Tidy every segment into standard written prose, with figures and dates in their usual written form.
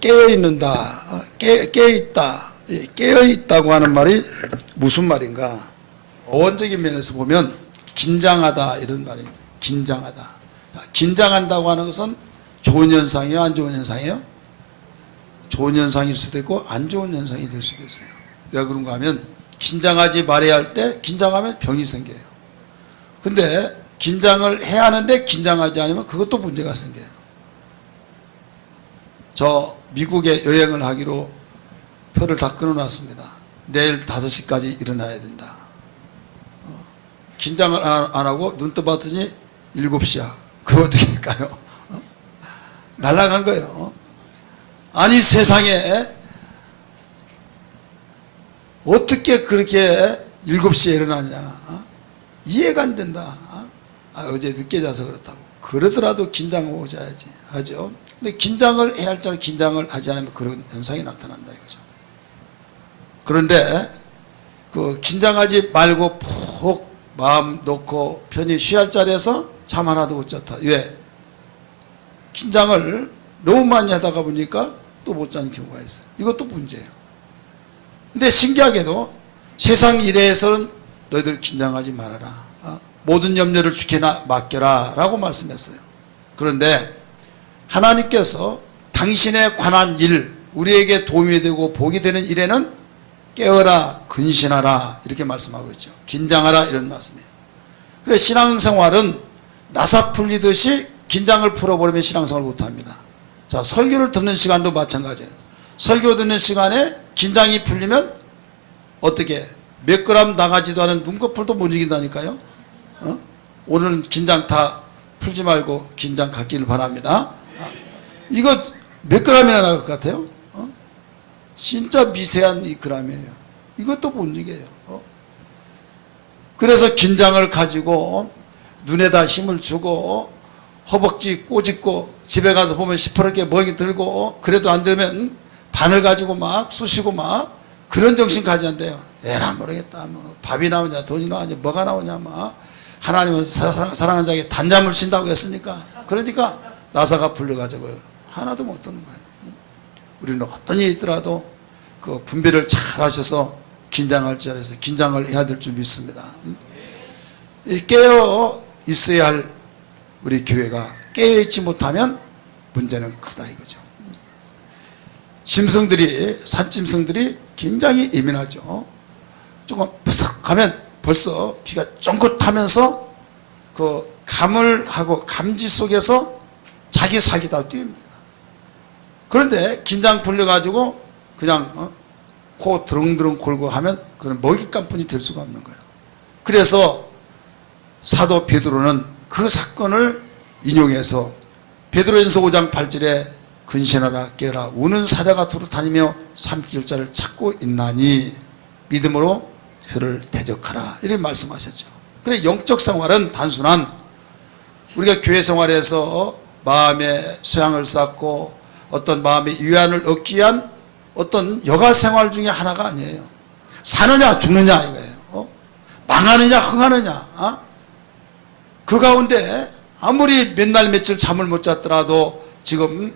깨어있는다, 깨어있다, 깨어있다고 하는 말이 무슨 말인가? 어원적인 면에서 보면 긴장하다 이런 말이에요. 긴장하다. 긴장한다고 하는 것은 좋은 현상이에요, 안 좋은 현상이에요? 좋은 현상일 수도 있고 안 좋은 현상이 될 수도 있어요. 왜 그런가 하면 긴장하지 말아야 할 때 긴장하면 병이 생겨요. 근데 긴장을 해야 하는데 긴장하지 않으면 그것도 문제가 생겨요. 저 미국에 여행을 하기로 표를 다 끊어놨습니다. 내일 5시까지 일어나야 된다. 긴장을 안 하고 눈 떠봤더니 7시야. 그거 어떻게 할까요? 날아간 거예요. 아니 세상에 어떻게 그렇게 7시에 일어나냐. 이해가 안 된다. 어제 늦게 자서 그렇다고. 그러더라도 긴장하고 자야지 하죠. 근데 긴장을 해야 할 줄 긴장을 하지 않으면 그런 현상이 나타난다 이거죠. 그런데 그 긴장하지 말고 푹 마음 놓고 편히 쉬어야 할 자리에서 잠 하나도 못 잤다. 왜? 긴장을 너무 많이 하다가 보니까 또 못 자는 경우가 있어요. 이것도 문제예요. 근데 신기하게도 세상 일에서는 너희들 긴장하지 말아라. 모든 염려를 주께 맡겨라 라고 말씀했어요. 그런데 하나님께서 당신에 관한 일, 우리에게 도움이 되고 복이 되는 일에는 깨어라, 근신하라 이렇게 말씀하고 있죠. 긴장하라 이런 말씀이에요. 그래서 신앙생활은 나사 풀리듯이 긴장을 풀어버리면 신앙생활을 못합니다. 자, 설교를 듣는 시간도 마찬가지예요. 설교 듣는 시간에 긴장이 풀리면 어떻게 몇 그램 나가지도 않은 눈꺼풀도 못 이긴다니까요. 오늘은 긴장 다 풀지 말고 긴장 갖기를 바랍니다. 이거 몇 그램이나 나갈 것 같아요? 진짜 미세한 이 그램이에요. 이것도 못 이겨요. 그래서 긴장을 가지고 눈에다 힘을 주고 허벅지 꼬집고 집에 가서 보면 시퍼렇게 멍이 들고 그래도 안 되면 바늘 가지고 막 쑤시고 막 그런 정신 가져야 돼요. 에라 모르겠다. 뭐 밥이 나오냐 돈이 나오냐 뭐가 나오냐 막 하나님은 사랑하는 자에게 단잠을 쉰다고 했으니까 그러니까 나사가 풀려가지고 하나도 못 듣는 거예요. 우리는 어떤 일이 있더라도 그 분별을 잘 하셔서 긴장할 줄 알아서 긴장을 해야 될 줄 믿습니다. 깨어 있어야 할 우리 교회가 깨어 있지 못하면 문제는 크다 이거죠. 짐승들이 산짐승들이 굉장히 예민하죠. 조금 버석 가면 벌써 귀가 쫑긋하면서 그 감을 하고 감지 속에서 자기 살기 다 뜁니다. 그런데 긴장 풀려가지고 그냥 코 드릉드릉 골고 하면 그런 먹잇감뿐이 될 수가 없는 거예요. 그래서 사도 베드로는 그 사건을 인용해서 베드로전서 5장 8절에 근신하라 깨라 우는 사자가 두루 다니며 삼킬 자를 찾고 있나니 믿음으로 그를 대적하라 이렇게 말씀하셨죠. 그래 영적 생활은 단순한 우리가 교회 생활에서 마음의 소양을 쌓고 어떤 마음의 위안을 얻기 위한 어떤 여가 생활 중에 하나가 아니에요. 사느냐 죽느냐 이거예요. 망하느냐 흥하느냐. 그 가운데 아무리 몇 날 며칠 잠을 못 잤더라도 지금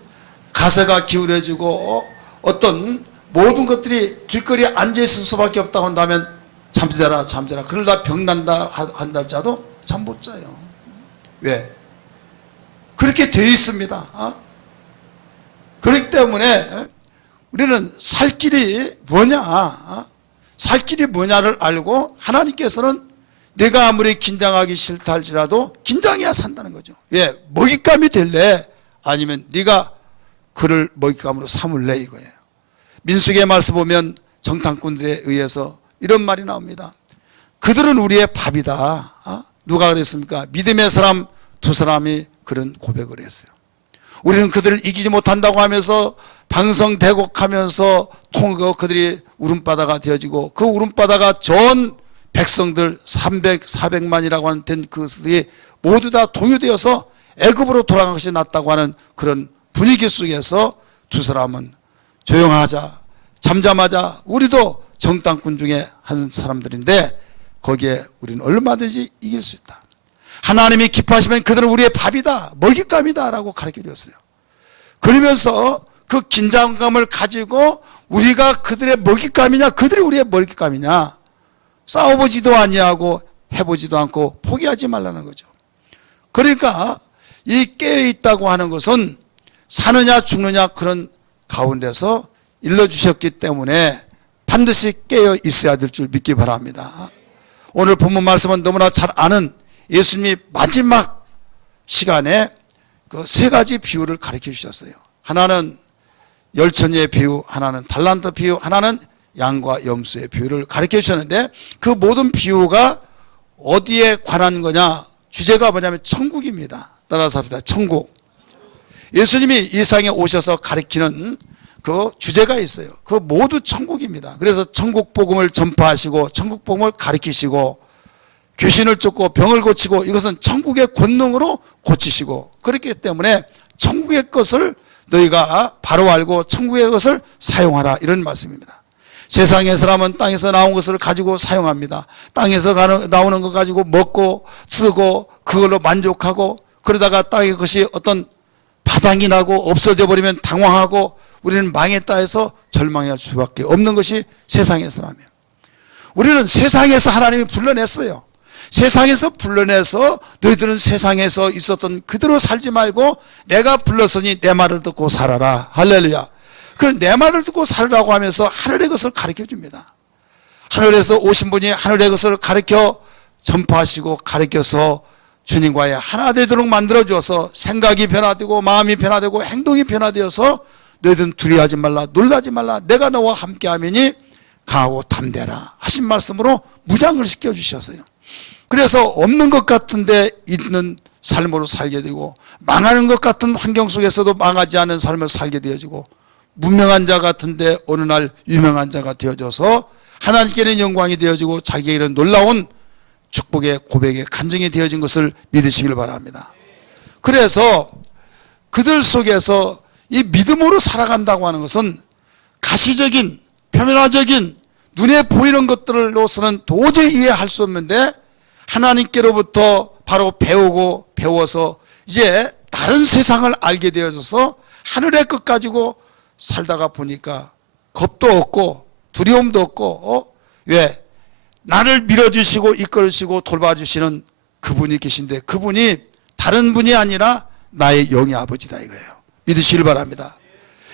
가세가 기울여지고 어떤 모든 것들이 길거리에 앉아있을 수밖에 없다고 한다면 잠자라 잠자라 그러다 병난다 한달자도 잠 못 자요. 왜? 그렇게 되어 있습니다. 그렇기 때문에 우리는 살 길이 뭐냐 살 길이 뭐냐를 알고 하나님께서는 내가 아무리 긴장하기 싫다 할지라도 긴장해야 산다는 거죠. 왜? 먹잇감이 될래? 아니면 네가 그를 먹잇감으로 삼을래 이거예요. 민수기의 말씀 보면 정탐꾼들에 의해서 이런 말이 나옵니다. 그들은 우리의 밥이다. 누가 그랬습니까? 믿음의 사람 두 사람이 그런 고백을 했어요. 우리는 그들을 이기지 못한다고 하면서 방성대곡하면서 그들이 울음바다가 되어지고 그 울음바다가 전 백성들 400만이라고 하는 그들이 모두 다 동요되어서 애굽으로 돌아간 것이 낫다고 하는 그런 분위기 속에서 두 사람은 조용하자 잠잠하자 우리도 정탐꾼 중에 한 사람들인데 거기에 우리는 얼마든지 이길 수 있다. 하나님이 기뻐하시면 그들은 우리의 밥이다 먹잇감이다 라고 가르쳐 주었어요. 그러면서 그 긴장감을 가지고 우리가 그들의 먹잇감이냐 그들이 우리의 먹잇감이냐 싸워보지도 아니하고 해보지도 않고 포기하지 말라는 거죠. 그러니까 이 깨어있다고 하는 것은 사느냐 죽느냐 그런 가운데서 일러주셨기 때문에 반드시 깨어 있어야 될 줄 믿기 바랍니다. 오늘 본문 말씀은 너무나 잘 아는 예수님이 마지막 시간에 그 세 가지 비유를 가르쳐 주셨어요. 하나는 열천의 비유, 하나는 달란트 비유, 하나는 양과 염소의 비유를 가르쳐 주셨는데 그 모든 비유가 어디에 관한 거냐? 주제가 뭐냐면 천국입니다. 따라서 합시다. 천국. 예수님이 이 세상에 오셔서 가르치는 그 주제가 있어요. 그 모두 천국입니다. 그래서 천국 복음을 전파하시고 천국 복음을 가르치시고 귀신을 쫓고 병을 고치고 이것은 천국의 권능으로 고치시고 그렇기 때문에 천국의 것을 너희가 바로 알고 천국의 것을 사용하라 이런 말씀입니다. 세상의 사람은 땅에서 나온 것을 가지고 사용합니다. 땅에서 나오는 것 가지고 먹고 쓰고 그걸로 만족하고 그러다가 땅의 것이 어떤 바닥이 나고 없어져 버리면 당황하고 우리는 망했다 해서 절망할 수밖에 없는 것이 세상의 사람이에요. 우리는 세상에서 하나님이 불러냈어요. 세상에서 불러내서 너희들은 세상에서 있었던 그대로 살지 말고 내가 불렀으니 내 말을 듣고 살아라. 할렐루야. 그럼 내 말을 듣고 살으라고 하면서 하늘의 것을 가르쳐 줍니다. 하늘에서 오신 분이 하늘의 것을 가르쳐 전파하시고 가르쳐서 주님과의 하나 되도록 만들어 주어서 생각이 변화되고 마음이 변화되고 행동이 변화되어서 너희들은 두려워하지 말라 놀라지 말라 내가 너와 함께하면이 강하고 담대라 하신 말씀으로 무장을 시켜주셨어요. 그래서 없는 것 같은데 있는 삶으로 살게 되고 망하는 것 같은 환경 속에서도 망하지 않은 삶을 살게 되어지고 무명한 자 같은데 어느 날 유명한 자가 되어져서 하나님께는 영광이 되어지고 자기에게는 놀라운 축복의 고백의 간증이 되어진 것을 믿으시길 바랍니다. 그래서 그들 속에서 이 믿음으로 살아간다고 하는 것은 가시적인 표면화적인 눈에 보이는 것들로서는 도저히 이해할 수 없는데 하나님께로부터 바로 배우고 배워서 이제 다른 세상을 알게 되어져서 하늘의 것 가지고 살다가 보니까 겁도 없고 두려움도 없고 왜? 나를 밀어주시고 이끌어주시고 돌봐주시는 그분이 계신데 그분이 다른 분이 아니라 나의 영의 아버지다 이거예요. 믿으시길 바랍니다.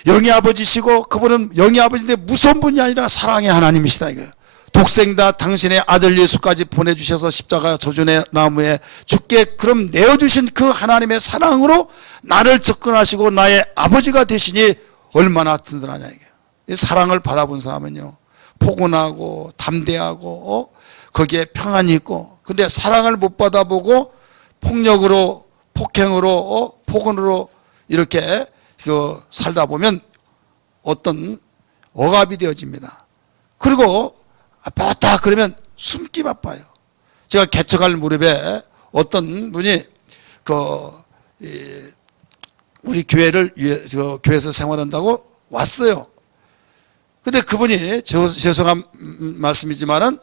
영의 아버지시고 그분은 영의 아버지인데 무서운 분이 아니라 사랑의 하나님이시다 이거예요. 독생다 당신의 아들 예수까지 보내주셔서 십자가 저주의 나무에 죽게 그럼 내어주신 그 하나님의 사랑으로 나를 접근하시고 나의 아버지가 되시니 얼마나 든든하냐 이게. 사랑을 받아본 사람은요 포근하고 담대하고 거기에 평안이 있고 근데 사랑을 못 받아보고 폭력으로 폭행으로 폭언으로 이렇게 살다 보면 어떤 억압이 되어집니다. 그리고 아팠다 그러면 숨기 바빠요. 제가 개척할 무렵에 어떤 분이 우리 교회를 교회에서 생활한다고 왔어요. 근데 그분이 죄송한 말씀이지만은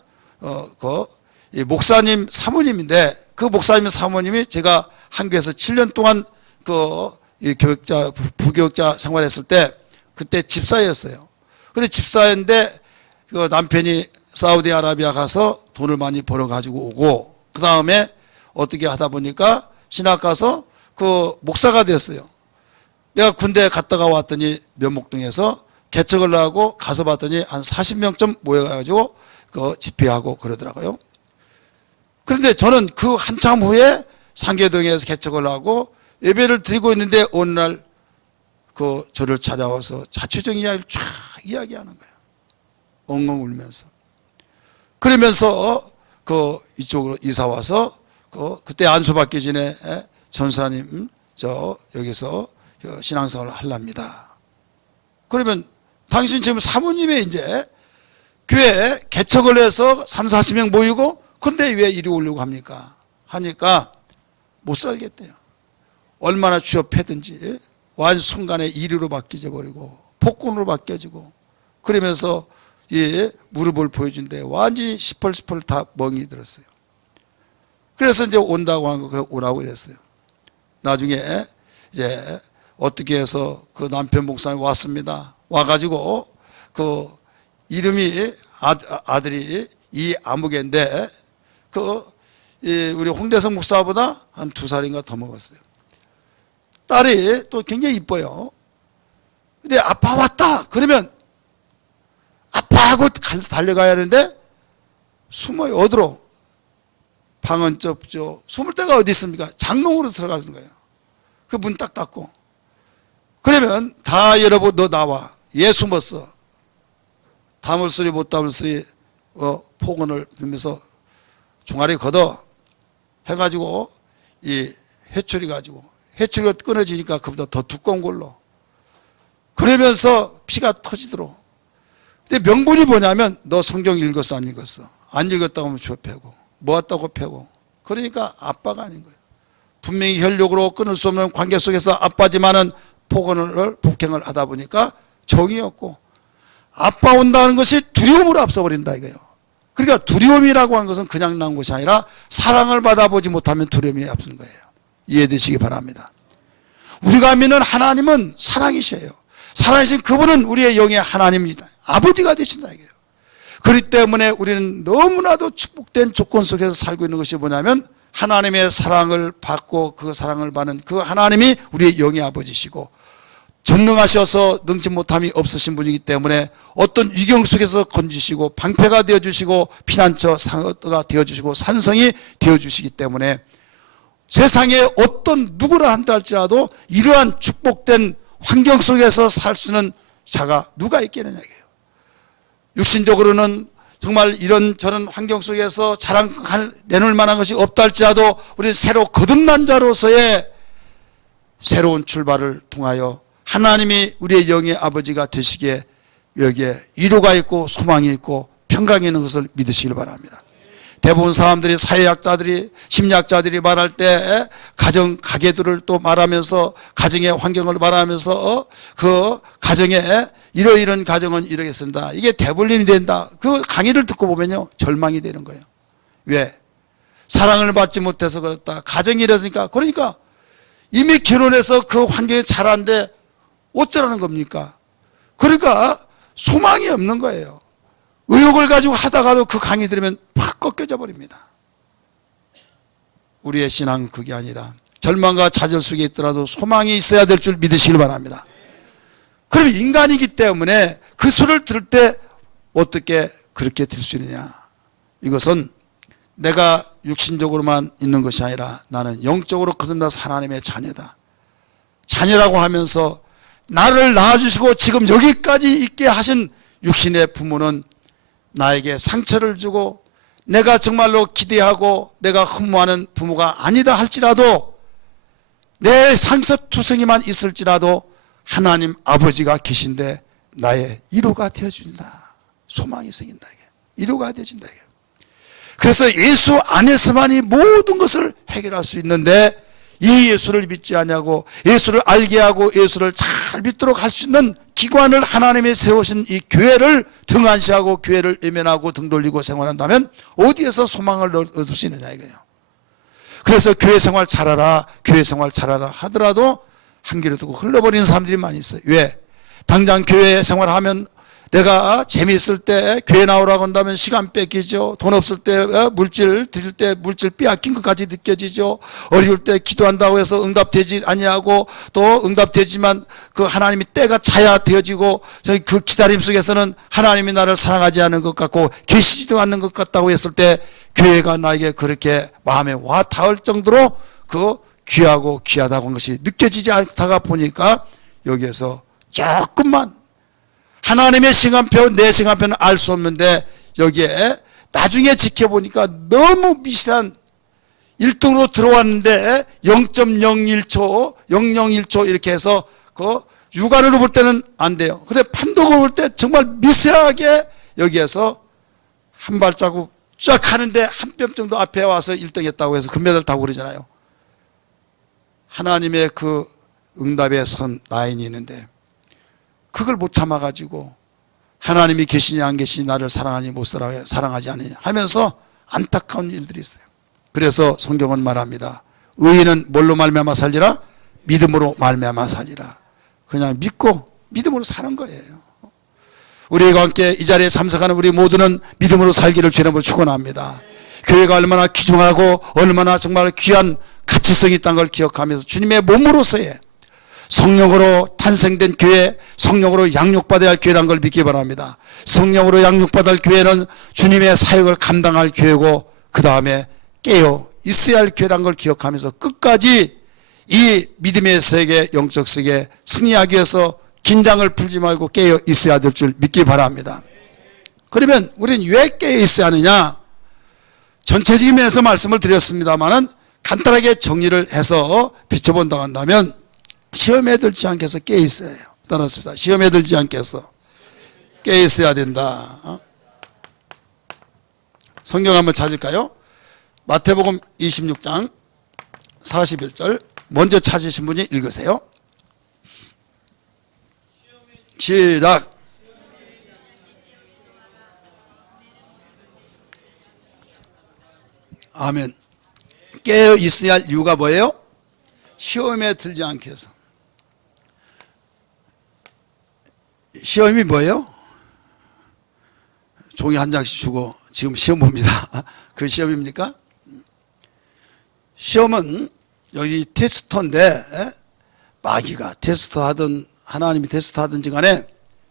목사님 사모님인데 그 목사님 사모님이 제가 한교에서 7년 동안 교육자 부교육자 생활했을 때 그때 집사였어요. 근데 집사인데 그 남편이 사우디아라비아 가서 돈을 많이 벌어 가지고 오고 그 다음에 어떻게 하다 보니까 신학 가서 그 목사가 됐어요. 내가 군대 갔다가 왔더니 면목동에서 개척을 하고 가서 봤더니 한 40명쯤 모여가지고 집회하고 그러더라고요. 그런데 저는 그 한참 후에 상계동에서 개척을 하고 예배를 드리고 있는데 어느 날 저를 찾아와서 자초적 이야기를 쫙 이야기하는 거예요. 엉엉 울면서. 그러면서 이쪽으로 이사 와서 그때 안수받기 전에 전사님 여기서 신앙생활을 하랍니다. 그러면 당신 지금 사모님의 이제 교회 개척을 해서 30-40명 모이고 근데 왜 이리 오려고 합니까? 하니까 못 살겠대요. 얼마나 취업했든지 완 순간에 이리로 바뀌져 버리고 폭군으로 바뀌어지고 그러면서 무릎을 보여준데 완전히 시펄시펄 다 멍이 들었어요. 그래서 이제 온다고 한 거 오라고 그랬어요. 나중에 이제 어떻게 해서 그 남편 목사님이 왔습니다. 와가지고 그 이름이 아들이 이아무개인데 우리 홍대성 목사보다 한 2살인가 더 먹었어요. 딸이 또 굉장히 이뻐요. 근데 아빠 왔다 그러면 아빠하고 달려가야 하는데 숨어요. 어디로? 방은 좁죠. 숨을 데가 어디 있습니까? 장롱으로 들어가는 거예요. 그 문 딱 닫고. 그러면 다 열어보, 너 나와. 얘 숨었어. 담을 소리 못 담을 소리 폭언을 들면서 종아리 걷어 해가지고 이 해초리 가지고 해초리가 끊어지니까 그보다 더 두꺼운 걸로 그러면서 피가 터지도록. 근데 명분이 뭐냐면 너 성경 읽었어 안 읽었어? 안 읽었다고 하면 줘 패고 모았다고 패고. 그러니까 아빠가 아닌 거예요. 분명히 혈육으로 끊을 수 없는 관계 속에서 아빠지만은 폭행을 하다 보니까 정이 없고 아빠 온다는 것이 두려움으로 앞서버린다 이거예요. 그러니까 두려움이라고 하는 것은 그냥 나온 것이 아니라 사랑을 받아보지 못하면 두려움이 앞선 거예요. 이해되시기 바랍니다. 우리가 믿는 하나님은 사랑이셔요. 살아계신 그분은 우리의 영의 하나님입니다. 아버지가 되신다 이거예요. 그렇기 때문에 우리는 너무나도 축복된 조건 속에서 살고 있는 것이 뭐냐면 하나님의 사랑을 받고 그 사랑을 받는 그 하나님이 우리의 영의 아버지시고 전능하셔서 능치 못함이 없으신 분이기 때문에 어떤 위경 속에서 건지시고 방패가 되어주시고 피난처 상어가 되어주시고 산성이 되어주시기 때문에 세상에 어떤 누구라 한다 할지라도 이러한 축복된 환경 속에서 살 수 있는 자가 누가 있겠느냐 이게요. 육신적으로는 정말 이런 저런 환경 속에서 내놓을 만한 것이 없다 할지라도 우리 새로 거듭난 자로서의 새로운 출발을 통하여 하나님이 우리의 영의 아버지가 되시기에 여기에 위로가 있고 소망이 있고 평강이 있는 것을 믿으시길 바랍니다. 대부분 사람들이 사회학자들이 심리학자들이 말할 때 가계들을 또 말하면서 가정의 환경을 말하면서 그 가정에 이러이런 가정은 이러겠습니다. 이게 대불림이 된다. 그 강의를 듣고 보면요 절망이 되는 거예요. 왜? 사랑을 받지 못해서 그렇다. 가정이 이러니까 그러니까 이미 결혼해서 그 환경에 자랐는데 어쩌라는 겁니까? 그러니까 소망이 없는 거예요. 의욕을 가지고 하다가도 그 강의 들으면 팍 꺾여져 버립니다. 우리의 신앙은 그게 아니라 절망과 좌절 속에 있더라도 소망이 있어야 될 줄 믿으시길 바랍니다. 그럼 인간이기 때문에 그 소리를 들을 때 어떻게 그렇게 될 수 있느냐? 이것은 내가 육신적으로만 있는 것이 아니라 나는 영적으로 거듭나서 하나님의 자녀다. 자녀라고 하면서 나를 낳아주시고 지금 여기까지 있게 하신 육신의 부모는 나에게 상처를 주고 내가 정말로 기대하고 내가 흠모하는 부모가 아니다 할지라도 내 상처투성이만 있을지라도 하나님 아버지가 계신데 나의 위로가 되어준다. 소망이 생긴다. 위로가 되어진다. 그래서 예수 안에서만이 모든 것을 해결할 수 있는데 이 예수를 믿지 않냐고 예수를 알게 하고 예수를 잘 믿도록 할 수 있는 기관을 하나님이 세우신 이 교회를 등한시하고 교회를 외면하고 등 돌리고 생활한다면 어디에서 소망을 얻을 수 있느냐 이거예요. 그래서 교회 생활 잘하라 교회 생활 잘하라 하더라도 한 길을 두고 흘러버리는 사람들이 많이 있어요. 왜? 당장 교회 생활하면 내가 재미있을 때 교회 나오라고 한다면 시간 뺏기죠. 돈 없을 때 물질 드릴 때 물질 빼앗긴 것까지 느껴지죠. 어려울 때 기도한다고 해서 응답되지 아니하고 또 응답되지만 그 하나님이 때가 차야 되어지고 그 기다림 속에서는 하나님이 나를 사랑하지 않는 것 같고 계시지도 않는 것 같다고 했을 때 교회가 나에게 그렇게 마음에 와 닿을 정도로 그 귀하고 귀하다고 한 것이 느껴지지 않다가 보니까 여기에서 조금만 하나님의 시간표 내 시간표는 알 수 없는데 여기에 나중에 지켜보니까 너무 미세한 1등으로 들어왔는데 0.01초 001초 이렇게 해서 그 육안으로 볼 때는 안 돼요. 근데 판독으로 볼 때 정말 미세하게 여기에서 한 발자국 쫙 하는데 한 뼘 정도 앞에 와서 1등 했다고 해서 금메달 타고 그러잖아요. 하나님의 그 응답에 선 라인이 있는데 그걸 못 참아가지고 하나님이 계시니 안 계시니 나를 사랑하니 못 사랑하지 않으니 하면서 안타까운 일들이 있어요. 그래서 성경은 말합니다. 의인은 뭘로 말미암아 살리라? 믿음으로 말미암아 살리라. 그냥 믿고 믿음으로 사는 거예요. 우리와 함께 이 자리에 참석하는 우리 모두는 믿음으로 살기를 주님으로 축원합니다. 교회가 얼마나 귀중하고 얼마나 정말 귀한 가치성이 있다는 걸 기억하면서 주님의 몸으로서의 성령으로 탄생된 교회, 성령으로 양육받아야 할 교회라는 걸 믿기 바랍니다. 성령으로 양육받아야 할 교회는 주님의 사역을 감당할 교회고 그 다음에 깨어 있어야 할 교회라는 걸 기억하면서 끝까지 이 믿음의 세계, 영적 세계에 승리하기 위해서 긴장을 풀지 말고 깨어 있어야 될 줄 믿기 바랍니다. 그러면 우리는 왜 깨어 있어야 하느냐? 전체적인 면에서 말씀을 드렸습니다만은 간단하게 정리를 해서 비춰본다고 한다면 시험에 들지 않게 해서 깨어 있어야 해요. 따라합시다. 시험에 들지 않게 해서 깨어 있어야 된다. 성경 한번 찾을까요? 마태복음 26장 41절 먼저 찾으신 분이 읽으세요. 시작. 아멘. 깨어 있어야 할 이유가 뭐예요? 시험에 들지 않게 해서. 시험이 뭐예요? 종이 한 장씩 주고 지금 시험 봅니다. 그 시험입니까? 시험은 여기 테스터인데 마귀가 테스트하든 하나님이 테스트하든지 간에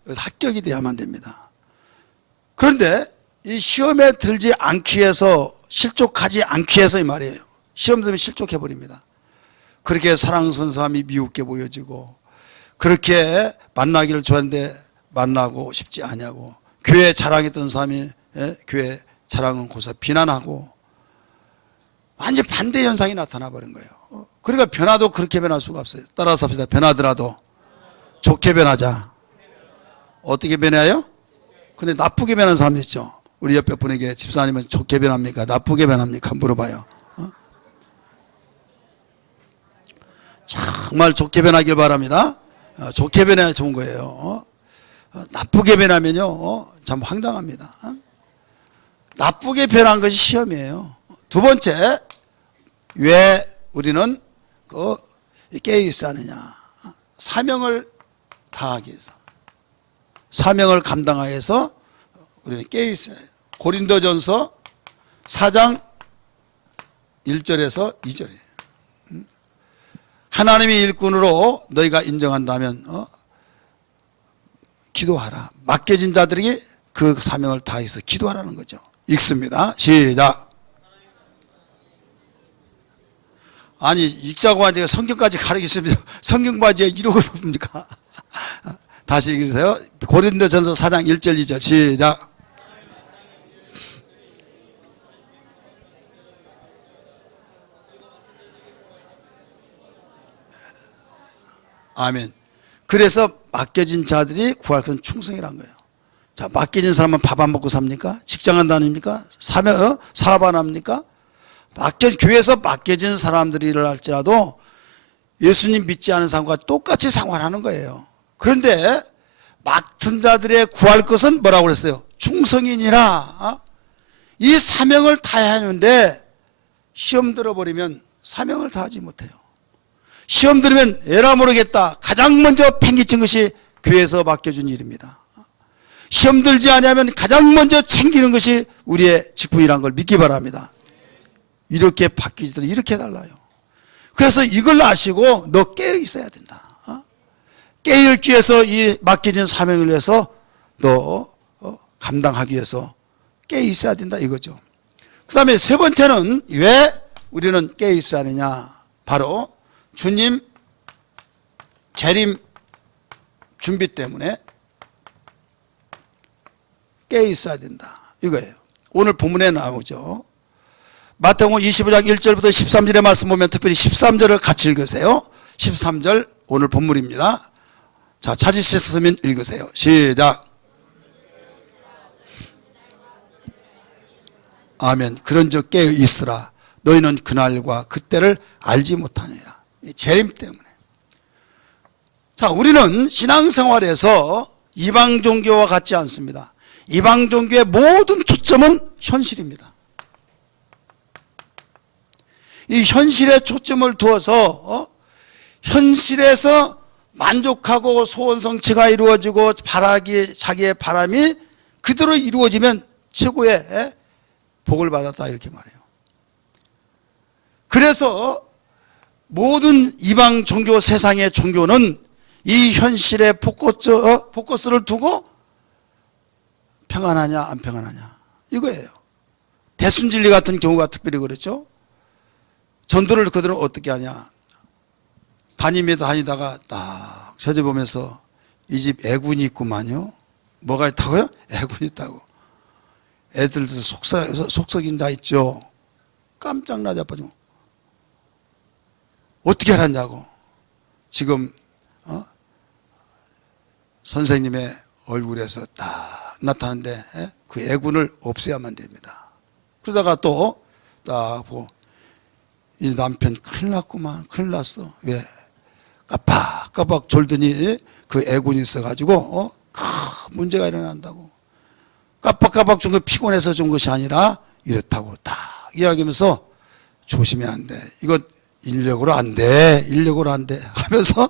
합격이 돼야만 됩니다. 그런데 이 시험에 들지 않기 위해서 실족하지 않기 위해서 이 말이에요. 시험 들면 실족해버립니다. 그렇게 사랑스러운 사람이 미웃게 보여지고 그렇게 만나기를 좋아하는데 만나고 싶지 않냐고 교회 자랑했던 사람이 교회 자랑은 고사 비난하고 완전 반대 현상이 나타나 버린 거예요. 그러니까 변화도 그렇게 변할 수가 없어요. 따라서 합시다. 변하더라도 좋게 변하자. 어떻게 변해요? 근데 나쁘게 변하는 사람 있죠. 우리 옆에 분에게 집사님은 좋게 변합니까? 나쁘게 변합니까? 물어봐요. 정말 좋게 변하길 바랍니다. 좋게 변해야 좋은 거예요. 나쁘게 변하면요 참 황당합니다. 나쁘게 변한 것이 시험이에요. 두 번째, 왜 우리는 깨어 있어야 하느냐? 사명을 다하기 위해서, 사명을 감당하기 위해서 우리는 깨어 있어야 해요. 고린도전서 4장 1절에서 2절이에요. 하나님의 일꾼으로 너희가 인정한다면 기도하라. 맡겨진 자들에게 그 사명을 다해서 기도하라는 거죠. 읽습니다. 시작. 아니 읽자고 하니까 성경까지 가르치시면 성경 바지에 이러고 봅니까? 다시 읽으세요. 고린도전서 4장 1절 2절 시작. 아멘. 그래서 맡겨진 자들이 구할 것은 충성이란 거예요. 자, 맡겨진 사람은 밥 안 먹고 삽니까? 직장 안 다닙니까? 사업 안 합니까? 교회에서 맡겨진 사람들이를 할지라도 예수님 믿지 않은 사람과 똑같이 생활하는 거예요. 그런데 맡은 자들의 구할 것은 뭐라고 그랬어요? 충성이니라. 이 사명을 다해야 하는데 시험 들어버리면 사명을 다하지 못해요. 시험 들으면 에라 모르겠다. 가장 먼저 팽개친 것이 교회에서 맡겨준 일입니다. 시험 들지 않으면 가장 먼저 챙기는 것이 우리의 직분이라는 걸 믿기 바랍니다. 이렇게 바뀌지더라. 이렇게 달라요. 그래서 이걸 아시고 너 깨어 있어야 된다. 깨어 있기 위해서 이 맡겨진 사명을 위해서 너 감당하기 위해서 깨어 있어야 된다 이거죠. 그 다음에 세 번째는 왜 우리는 깨어 있어야 하느냐. 바로 주님 재림 준비 때문에 깨어 있어야 된다 이거예요. 오늘 본문에 나오죠. 마태복음 25장 1절부터 13절의 말씀 보면 특별히 13절을 같이 읽으세요. 13절 오늘 본문입니다. 자, 찾으셨으면 읽으세요. 시작. 아멘. 그런즉 깨어 있으라. 너희는 그날과 그때를 알지 못하느니라. 재림 때문에. 자, 우리는 신앙생활에서 이방 종교와 같지 않습니다. 이방 종교의 모든 초점은 현실입니다. 이 현실에 초점을 두어서 현실에서 만족하고 소원 성취가 이루어지고 자기의 바람이 그대로 이루어지면 최고의 복을 받았다 이렇게 말해요. 그래서 모든 이방 종교, 세상의 종교는 이 현실에 포커스를 두고 평안하냐 안 평안하냐 이거예요. 대순진리 같은 경우가 특별히 그렇죠. 전도를 그들은 어떻게 하냐. 다니다가 딱 찾아보면서 이 집 애군이 있구만요. 뭐가 있다고요? 애군이 있다고. 애들도 속썩인 자 있죠. 깜짝 나자빠지고 어떻게 알았냐고. 지금 선생님의 얼굴에서 딱 나타나는데 그 애군을 없애야만 됩니다. 그러다가 또 딱 보고 이 남편 큰일 났구만. 큰일 났어. 왜? 깜빡깜빡 졸더니 그 애군이 있어가지고 큰 문제가 일어난다고. 깜빡깜빡 준 거 피곤해서 준 것이 아니라 이렇다고 딱 이야기하면서 조심해야 안 돼. 이거 인력으로 안 돼. 인력으로 안 돼. 하면서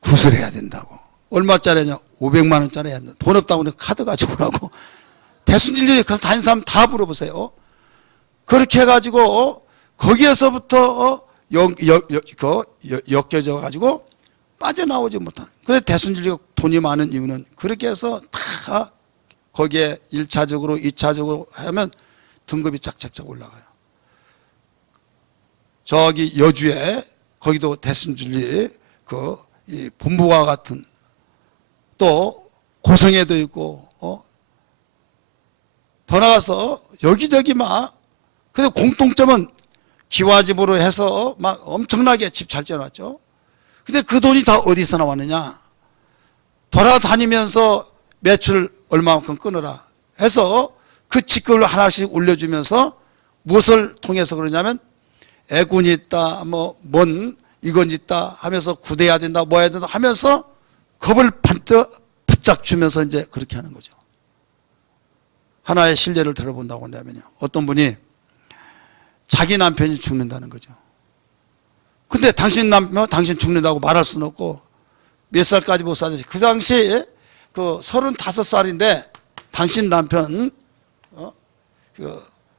구슬해야 된다고. 얼마짜리냐? 500만 원짜리 한다. 돈 없다고 카드 가지고 오라고. 대순진리 가서 다닌 사람 다 물어보세요. 그렇게 해가지고 거기에서부터 엮여져 가지고 빠져나오지 못한. 그래서 대순진리가 돈이 많은 이유는 그렇게 해서 다 거기에 1차적으로 2차적으로 하면 등급이 짝짝짝 올라가요. 저기 여주에 거기도 대순진리 이 본부와 같은, 또 고성에도 있고 더 나가서 여기저기 막. 근데 공통점은 기와집으로 해서 막 엄청나게 집 잘 지어놨죠. 근데 그 돈이 다 어디서 나왔느냐. 돌아다니면서 매출 얼마만큼 끊어라 해서 그 직급을 하나씩 올려주면서 무엇을 통해서 그러냐면 애군이 있다, 뭔 이건 있다 하면서 구대해야 된다, 뭐 해야 된다 하면서 겁을 바짝 주면서 이제 그렇게 하는 거죠. 하나의 실례를 들어본다고 한다면요. 어떤 분이 자기 남편이 죽는다는 거죠. 근데 당신 죽는다고 말할 수는 없고 몇 살까지 못 사는지. 그 당시 35살인데 당신 남편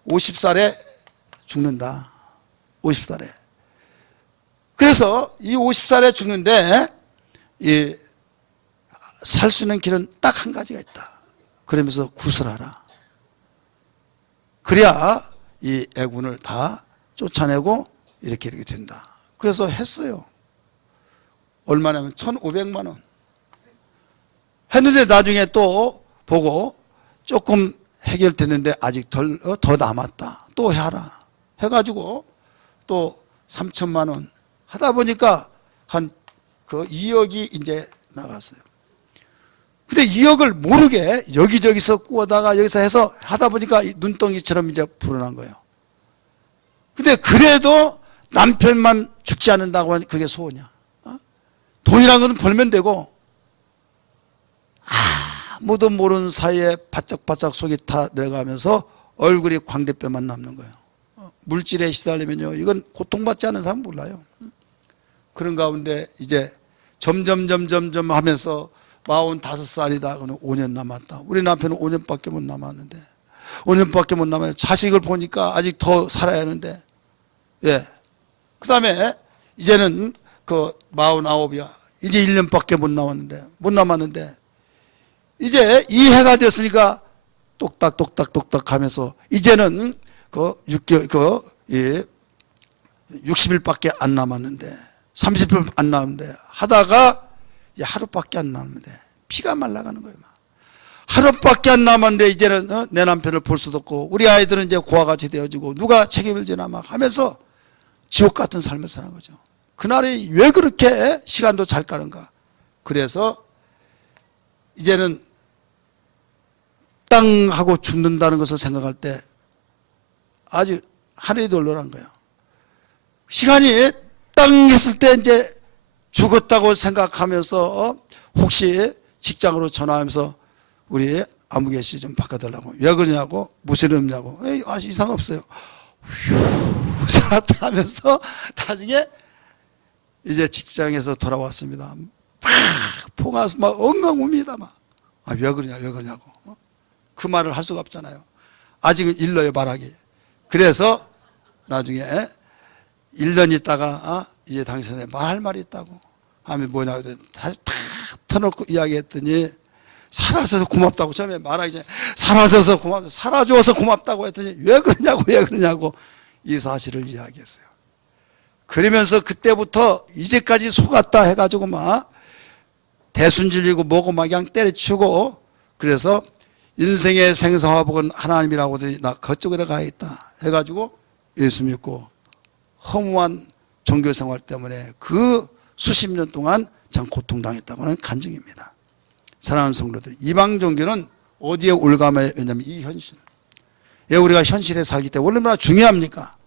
50살에 죽는다. 50살에. 그래서 이 50살에 죽는데 살 수 있는 길은 딱 한 가지가 있다. 그러면서 구슬하라. 그래야 이 애군을 다 쫓아내고 이렇게 된다. 그래서 했어요. 얼마냐면 1,500만 원. 했는데 나중에 또 보고 조금 해결됐는데 아직 더 남았다. 또 해라. 해가지고 또 3천만 원 하다 보니까 한 2억이 이제 나갔어요. 근데 2억을 모르게 여기저기서 꾸어다가 여기서 해서 하다 보니까 눈덩이처럼 이제 불어난 거예요. 근데 그래도 남편만 죽지 않는다고 하니 그게 소원이야. 돈이라는 건 벌면 되고 아무도 모르는 사이에 바짝바짝 속이 타 내려가면서 얼굴이 광대뼈만 남는 거예요. 물질에 시달리면요, 이건 고통받지 않는 사람은 몰라요. 그런 가운데 이제 점점 하면서 45살이다. 그러면 5년 남았다. 우리 남편은 5년밖에 못 남았는데, 5년밖에 못 남았는데 자식을 보니까 아직 더 살아야 하는데, 그 다음에 이제는 49이야. 이제 1년밖에 못 남았는데 이제 이 해가 됐으니까 똑딱 하면서 이제는 60일밖에 안 남았는데, 30일 안 남았는데 하다가 하루밖에 안 남았는데 피가 말라가는 거예요. 하루밖에 안 남았는데 이제는 내 남편을 볼 수도 없고 우리 아이들은 이제 고아같이 되어지고 누가 책임을 지나 막 하면서 지옥 같은 삶을 사는 거죠. 그날이 왜 그렇게 시간도 잘 가는가. 그래서 이제는 땅 하고 죽는다는 것을 생각할 때 아주 하늘이 놀라는 거예요. 시간이 땅 했을 때 이제 죽었다고 생각하면서 혹시 직장으로 전화하면서 우리 아무개 씨 좀 바꿔달라고. 왜 그러냐고. 무슨 일 없냐고. 이상 없어요. 휴, 살았다 하면서 나중에 이제 직장에서 돌아왔습니다. 막 포가 막 엉엉 웁니다. 막. 아, 왜 그러냐고. 그 말을 할 수가 없잖아요. 아직은 일러요, 말하기. 그래서 나중에 1년 있다가 이제 당신한테 말할 말이 있다고 하면 뭐냐고 다시 다 터놓고 이야기했더니 살아서 고맙다고. 처음에 말하기 전에 살아서 고맙다고, 살아줘서 고맙다고 했더니 왜 그러냐고 이 사실을 이야기했어요. 그러면서 그때부터 이제까지 속았다 해가지고 막 대순질리고 뭐고 막 그냥 때려치우고, 그래서 인생의 생사화복은 하나님이라고 나 그쪽으로 가야겠다 해가지고 예수 믿고 허무한 종교생활 때문에 그 수십 년 동안 참 고통당했다고 하는 간증입니다. 사랑하는 성도들, 이방 종교는 어디에 올가면, 왜냐하면 이 현실, 우리가 현실에 살기 때문에 얼마나 중요합니까?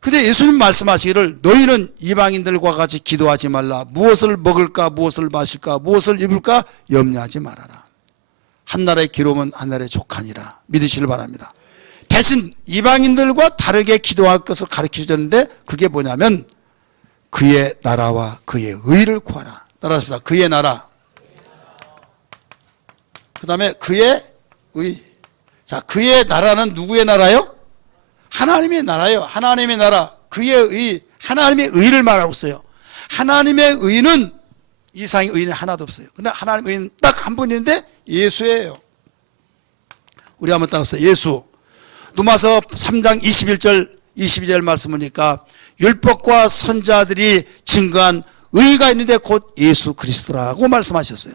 근데 예수님 말씀하시기를 너희는 이방인들과 같이 기도하지 말라. 무엇을 먹을까, 무엇을 마실까, 무엇을 입을까 염려하지 말아라. 한나라의 기름은 한나라의 족하니라. 믿으시길 바랍니다. 대신 이방인들과 다르게 기도할 것을 가르쳐 주는데 그게 뭐냐면 그의 나라와 그의 의를 구하라. 따라합시다. 그의 나라, 그 다음에 그의 의. 자, 그의 나라는 누구의 나라요? 하나님의 나라요. 하나님의 나라, 그의 의, 하나님의 의를 말하고 있어요. 하나님의 의는 이상의 의는 하나도 없어요. 근데 하나님의 의는 딱 한 분인데 예수예요. 우리 한번 따라서 예수. 누가서 3장 21절 22절 말씀 보니까 율법과 선자들이 증거한 의가 있는데 곧 예수 그리스도라고 말씀하셨어요.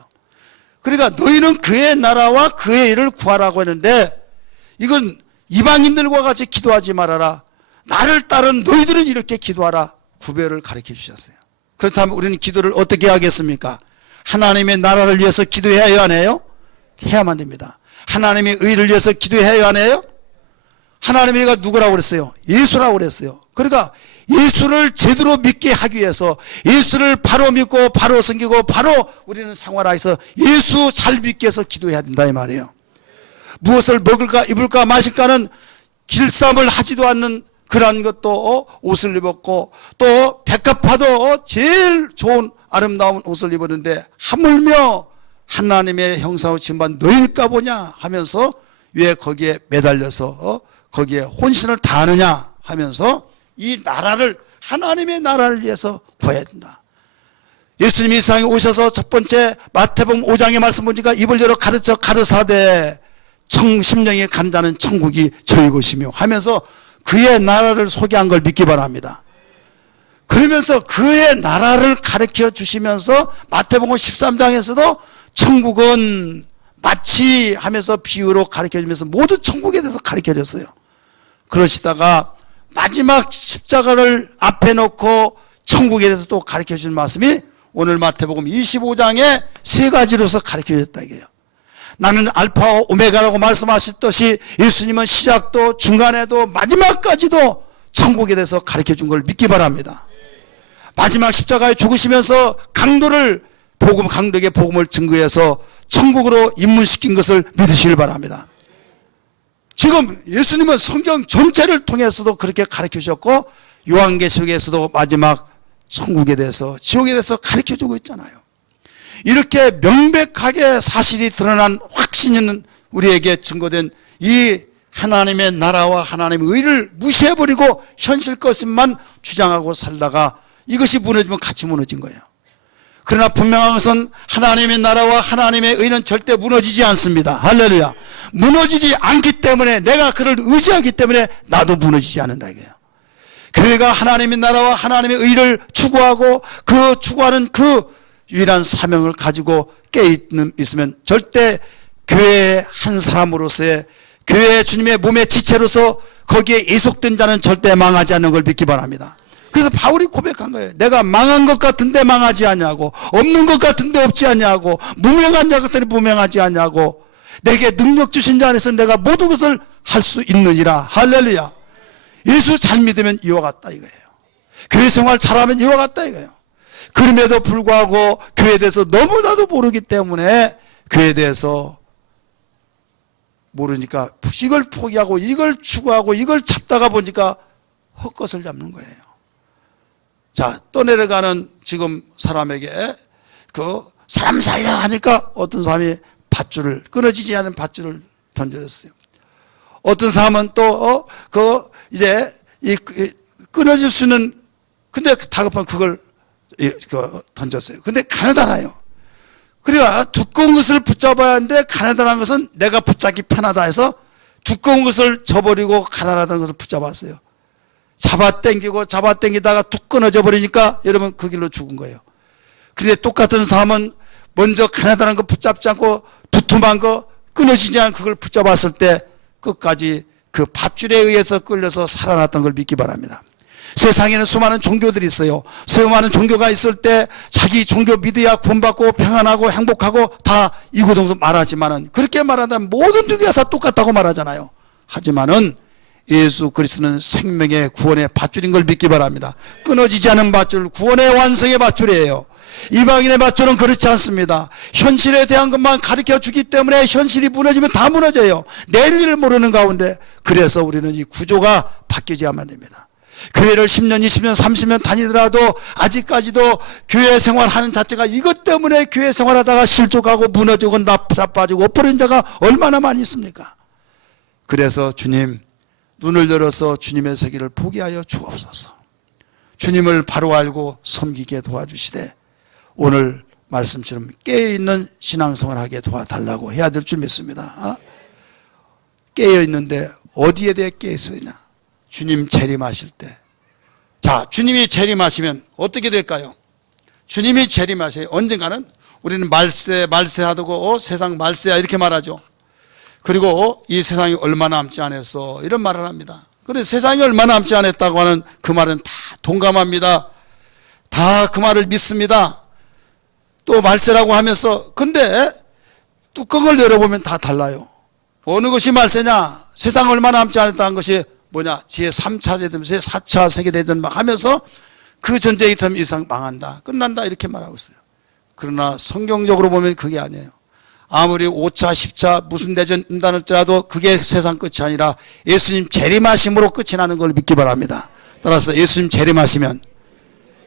그러니까 너희는 그의 나라와 그의 의를 구하라고 했는데 이건 이방인들과 같이 기도하지 말아라. 나를 따른 너희들은 이렇게 기도하라. 구별을 가르쳐 주셨어요. 그렇다면 우리는 기도를 어떻게 하겠습니까? 하나님의 나라를 위해서 기도해야 안 해요? 해야만 됩니다. 하나님의 의를 위해서 기도해야 안 해요? 하나님의 의가 누구라고 그랬어요? 예수라고 그랬어요. 그러니까 예수를 제대로 믿게 하기 위해서 예수를 바로 믿고 바로 섬기고 바로 우리는 생활하여서 예수 잘 믿기 위해서 기도해야 된다 이 말이에요. 무엇을 먹을까 입을까 마실까는 길쌈을 하지도 않는 그런 것도 옷을 입었고 또 백합화도 제일 좋은 아름다운 옷을 입었는데 하물며 하나님의 형상으로 지음받은 너희일까 보냐 하면서 왜 거기에 매달려서 거기에 혼신을 다하느냐 하면서 이 나라를 하나님의 나라를 위해서 구해야 된다. 예수님이 이 세상에 오셔서 첫 번째 마태복음 5장의 말씀 보니까 입을 열어 가르사되 심령이 간 자는 천국이 저희 것이며 하면서 그의 나라를 소개한 걸 믿기 바랍니다. 그러면서 그의 나라를 가르쳐 주시면서 마태복음 13장에서도 천국은 마치 하면서 비유로 가르쳐 주면서 모두 천국에 대해서 가르쳐 줬어요. 그러시다가 마지막 십자가를 앞에 놓고 천국에 대해서 또 가르쳐 주는 말씀이 오늘 마태복음 25장에 세 가지로서 가르쳐 줬다 이게요. 나는 알파와 오메가라고 말씀하셨듯이 예수님은 시작도 중간에도 마지막까지도 천국에 대해서 가르쳐 준 걸 믿기 바랍니다. 마지막 십자가에 죽으시면서 강도에게 복음을 증거해서 천국으로 입문시킨 것을 믿으시길 바랍니다. 지금 예수님은 성경 전체를 통해서도 그렇게 가르쳐 주셨고 요한계시록에서도 마지막 천국에 대해서 지옥에 대해서 가르쳐 주고 있잖아요. 이렇게 명백하게 사실이 드러난 확신 있는 우리에게 증거된 이 하나님의 나라와 하나님의 의를 무시해버리고 현실 것만 주장하고 살다가 이것이 무너지면 같이 무너진 거예요. 그러나 분명한 것은 하나님의 나라와 하나님의 의는 절대 무너지지 않습니다. 할렐루야. 무너지지 않기 때문에 내가 그를 의지하기 때문에 나도 무너지지 않는다 이거예요. 교회가 하나님의 나라와 하나님의 의를 추구하고 그 추구하는 그 유일한 사명을 가지고 있으면 절대 교회의 한 사람으로서의 교회 주님의 몸의 지체로서 거기에 예속된 자는 절대 망하지 않는 걸 믿기 바랍니다. 그래서 바울이 고백한 거예요. 내가 망한 것 같은데 망하지 않냐고, 없는 것 같은데 없지 않냐고, 무명한 자 같더니 무명하지 않냐고, 내게 능력 주신 자 안에서 내가 모든 것을 할 수 있느니라. 할렐루야. 예수 잘 믿으면 이와 같다 이거예요. 교회 생활 잘하면 이와 같다 이거예요. 그럼에도 불구하고 교회에 대해서 너무나도 모르기 때문에 교회에 대해서 모르니까 이걸 포기하고 이걸 추구하고 이걸 잡다가 보니까 헛것을 잡는 거예요. 자, 떠내려가는 지금 사람에게 그 사람 살려 하니까 어떤 사람이 밧줄을, 끊어지지 않은 밧줄을 던져줬어요. 어떤 사람은 또 이제 끊어질 수 있는, 근데 다급한 그걸 던졌어요. 근데 가느다라요. 그러니까 두꺼운 것을 붙잡아야 하는데 가느다란 것은 내가 붙잡기 편하다 해서 두꺼운 것을 저버리고 가느다란 것을 붙잡았어요. 잡아당기다가 툭 끊어져 버리니까 여러분 그 길로 죽은 거예요. 근데 똑같은 사람은 먼저 가느다란 거 붙잡지 않고 두툼한 거 끊어지지 않은 그걸 붙잡았을 때 끝까지 그 밧줄에 의해서 끌려서 살아났던 걸 믿기 바랍니다. 세상에는 수많은 종교들이 있어요. 수많은 종교가 있을 때 자기 종교 믿어야 구원받고 평안하고 행복하고 다 이구동성 말하지만은, 그렇게 말한다면 모든 종교가 다 똑같다고 말하잖아요. 하지만은 예수 그리스도는 생명의 구원의 밧줄인 걸 믿기 바랍니다. 끊어지지 않은 밧줄, 구원의 완성의 밧줄이에요. 이방인의 밧줄은 그렇지 않습니다. 현실에 대한 것만 가르쳐 주기 때문에 현실이 무너지면 다 무너져요. 내일 일을 모르는 가운데. 그래서 우리는 이 구조가 바뀌어야만 됩니다. 교회를 10년, 20년, 30년 다니더라도 아직까지도 교회 생활하는 자체가 이것 때문에 교회 생활하다가 실족하고 무너지고 나빠지고 엎어진 자가 얼마나 많이 있습니까? 그래서 주님, 눈을 열어서 주님의 세계를 포기하여 주옵소서. 주님을 바로 알고 섬기게 도와주시되 오늘 말씀처럼 깨어있는 신앙생활을 하게 도와달라고 해야 될 줄 믿습니다. 깨어있는데 어디에 대해 깨어있으냐? 주님 재림하실 때. 자, 주님이 재림하시면 어떻게 될까요? 주님이 재림하셔요. 언젠가는 우리는 말세하고 세상 말세야 이렇게 말하죠. 그리고 이 세상이 얼마 남지 않았어 이런 말을 합니다. 그런데 세상이 얼마 남지 않았다고 하는 그 말은 다 동감합니다. 다 그 말을 믿습니다. 또 말세라고 하면서, 근데 뚜껑을 열어보면 다 달라요. 어느 것이 말세냐? 세상 얼마 남지 않았다는 것이 뭐냐? 제3차 세대전, 제4차 세계대전 막 하면서 그 전쟁이 되면 이상 망한다, 끝난다 이렇게 말하고 있어요. 그러나 성경적으로 보면 그게 아니에요. 아무리 5차, 10차 무슨 대전 인다 할지라도 그게 세상 끝이 아니라 예수님 재림하심으로 끝이 나는 걸 믿기 바랍니다. 따라서 예수님 재림하시면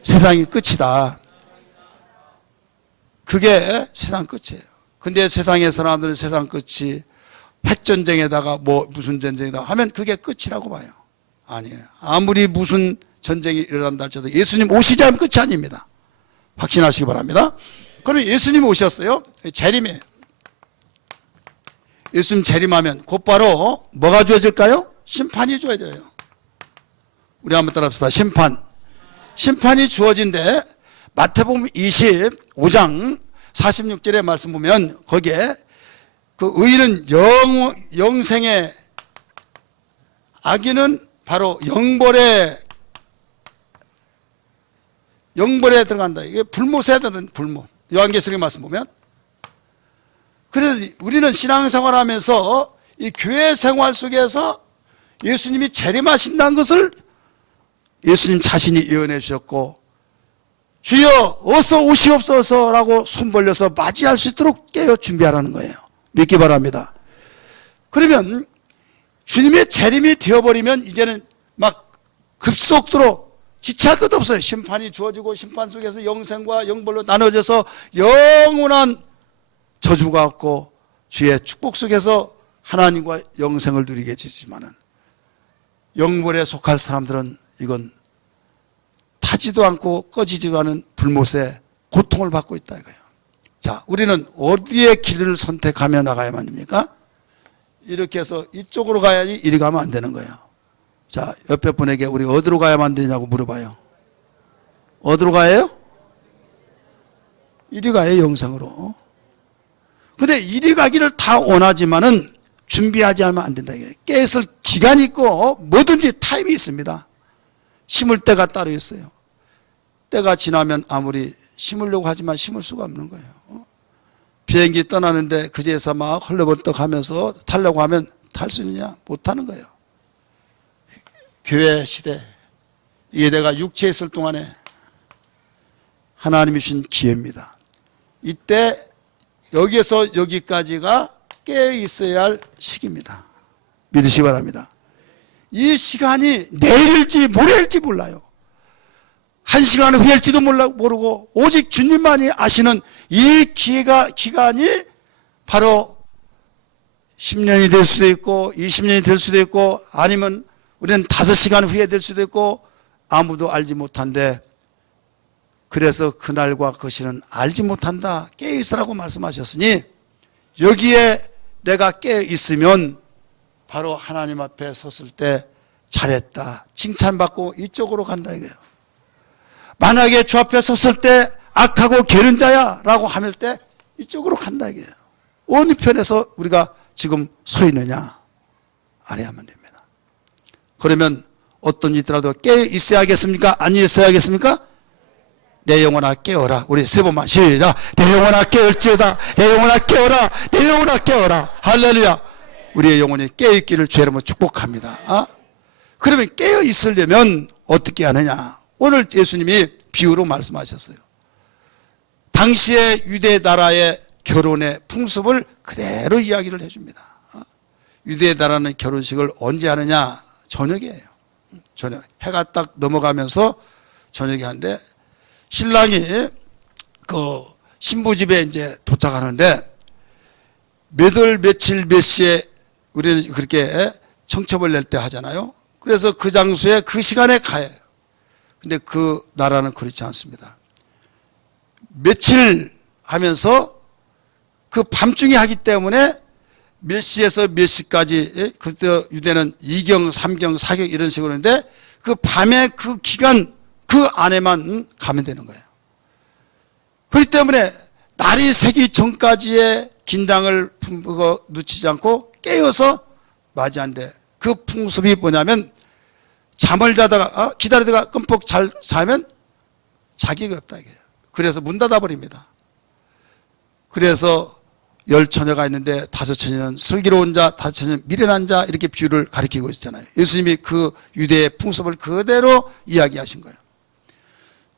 세상이 끝이다. 그게 세상 끝이에요. 근데 세상의 사람들은 세상 끝이 핵전쟁에다가 무슨 전쟁이다 하면 그게 끝이라고 봐요. 아니에요. 아무리 무슨 전쟁이 일어난다 할지라도 예수님 오시지 않으면 끝이 아닙니다. 확신하시기 바랍니다. 그럼 예수님 오셨어요. 재림에 예수님 재림하면 곧바로 뭐가 주어질까요? 심판이 주어져요. 우리 한번 따라합시다. 심판이 주어진데 마태복음 25장 46절의 말씀 보면 거기에 그 의인은 영생에, 악인은 바로 영벌에 들어간다. 이게 불못에 들은 불못. 요한계시록의 말씀 보면. 그래서 우리는 신앙생활 하면서 이 교회 생활 속에서 예수님이 재림하신다는 것을 예수님 자신이 예언해 주셨고, 주여 어서 오시옵소서라고 손 벌려서 맞이할 수 있도록 깨어 준비하라는 거예요. 믿기 바랍니다. 그러면 주님의 재림이 되어버리면 이제는 막 급속도로 지체할 것도 없어요. 심판이 주어지고 심판 속에서 영생과 영벌로 나눠져서 영원한 저주가 없고 주의 축복 속에서 하나님과 영생을 누리게 되지만은, 영벌에 속할 사람들은 이건 타지도 않고 꺼지지도 않은 불못에 고통을 받고 있다 이거예요. 자, 우리는 어디에 길을 선택하며 나가야만 됩니까? 이렇게 해서 이쪽으로 가야지 이리 가면 안 되는 거예요. 자, 옆에 분에게 우리 어디로 가야만 되냐고 물어봐요. 어디로 가요? 이리 가요, 영생으로. 근데 이리 가기를 다 원하지만은 준비하지 않으면 안 된다 이거예요. 깨있을 기간이 있고 뭐든지 타임이 있습니다. 심을 때가 따로 있어요. 때가 지나면 아무리 심으려고 하지만 심을 수가 없는 거예요. 비행기 떠나는데 그제서 막 헐레벌떡 하면서 타려고 하면 탈 수 있느냐? 못 타는 거예요. 교회 시대, 이게 내가 육체에 있을 동안에 하나님이 주신 기회입니다. 이때 여기에서 여기까지가 깨어 있어야 할 시기입니다. 믿으시기 바랍니다. 이 시간이 내일일지 모레일지 몰라요. 한 시간 후일지도 모르고 오직 주님만이 아시는 이 기간이 바로 10년이 될 수도 있고 20년이 될 수도 있고 아니면 우리는 5시간 후에 될 수도 있고 아무도 알지 못한데, 그래서 그날과 그 시는 알지 못한다, 깨어있으라고 말씀하셨으니 여기에 내가 깨어있으면 바로 하나님 앞에 섰을 때 잘했다, 칭찬받고 이쪽으로 간다 이거예요. 만약에 주 앞에 섰을 때 악하고 게으른 자야 라고 하면 때 이쪽으로 간다 이거예요. 어느 편에서 우리가 지금 서 있느냐 알아야만 됩니다. 그러면 어떤 일이라도 깨어 있어야겠습니까? 아니 있어야겠습니까? 내 영혼아 깨어라. 우리 세 번만 시작. 내 영혼아 깨을지어다. 내 영혼아 깨어라. 내 영혼아 깨어라. 할렐루야. 우리의 영혼이 깨어있기를 주의 이름으로 축복합니다. 그러면 깨어 있으려면 어떻게 하느냐? 오늘 예수님이 비유로 말씀하셨어요. 당시의 유대 나라의 결혼의 풍습을 그대로 이야기를 해줍니다. 유대 나라는 결혼식을 언제 하느냐? 저녁이에요. 저녁. 해가 딱 넘어가면서 저녁에 하는데, 신랑이 그 신부 집에 이제 도착하는데 몇 월 며칠 몇 시에 우리는 그렇게 청첩을 낼 때 하잖아요. 그래서 그 장소에 그 시간에 가요. 근데 그 나라는 그렇지 않습니다. 며칠 하면서 그 밤중에 하기 때문에 몇 시에서 몇 시까지, 그때 유대는 2경, 3경, 4경 이런 식으로 하는데 그 밤에 그 기간 그 안에만 가면 되는 거예요. 그렇기 때문에 날이 새기 전까지의 긴장을 늦추지 않고 깨어서 맞이한대. 그 풍습이 뭐냐면 잠을 자다가 기다리다가 끔뻑 잘 자면 자기가 없다 이게. 그래서 문 닫아버립니다. 그래서 10처녀가 있는데 5처녀는 슬기로운 자, 5처녀는 미련한 자, 이렇게 비유를 가리키고 있잖아요. 예수님이 그 유대의 풍습을 그대로 이야기하신 거예요.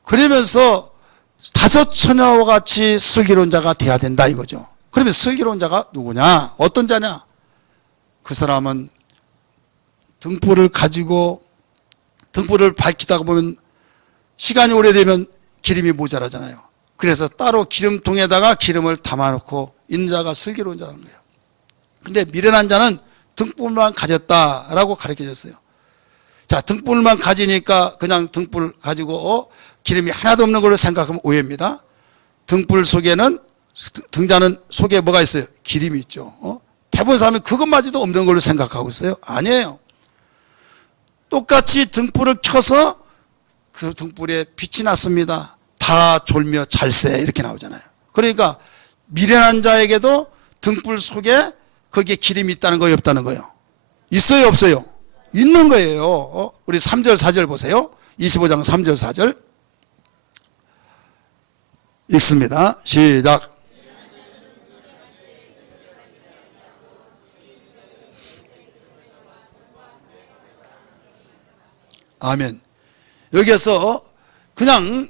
그러면서 5처녀와 같이 슬기로운 자가 돼야 된다 이거죠. 그러면 슬기로운 자가 누구냐? 어떤 자냐? 그 사람은 등불을 가지고 등불을 밝히다가 보면 시간이 오래되면 기름이 모자라잖아요. 그래서 따로 기름통에다가 기름을 담아놓고 있는 자가 슬기로운 자라는 거예요. 근데 미련한 자는 등불만 가졌다라고 가르쳐줬어요. 자, 등불만 가지니까 그냥 등불 가지고 기름이 하나도 없는 걸로 생각하면 오해입니다. 등불 속에는, 등자는 속에 뭐가 있어요? 기름이 있죠. 대부분 사람이 그것마저도 없는 걸로 생각하고 있어요. 아니에요. 똑같이 등불을 켜서 그 등불에 빛이 났습니다. 다 졸며 잘세 이렇게 나오잖아요. 그러니까 미련한 자에게도 등불 속에 거기에 기름이 있다는 거예요, 없다는 거예요? 있어요, 없어요? 있는 거예요. 우리 3절 4절 보세요. 25장 3절 4절 읽습니다. 시작. 아멘. 여기에서 그냥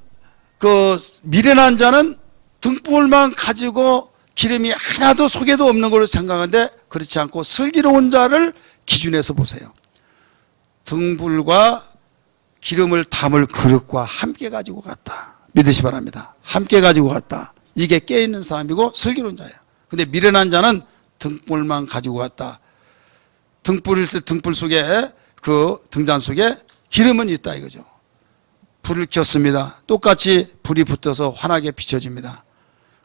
그 미련한 자는 등불만 가지고 기름이 하나도 속에도 없는 걸로 생각하는데 그렇지 않고 슬기로운 자를 기준해서 보세요. 등불과 기름을 담을 그릇과 함께 가지고 갔다. 믿으시 바랍니다. 함께 가지고 갔다. 이게 깨어있는 사람이고 슬기로운 자예요. 근데 미련한 자는 등불만 가지고 갔다. 등불 속에 그 등잔 속에 기름은 있다 이거죠. 불을 켰습니다. 똑같이 불이 붙어서 환하게 비춰집니다.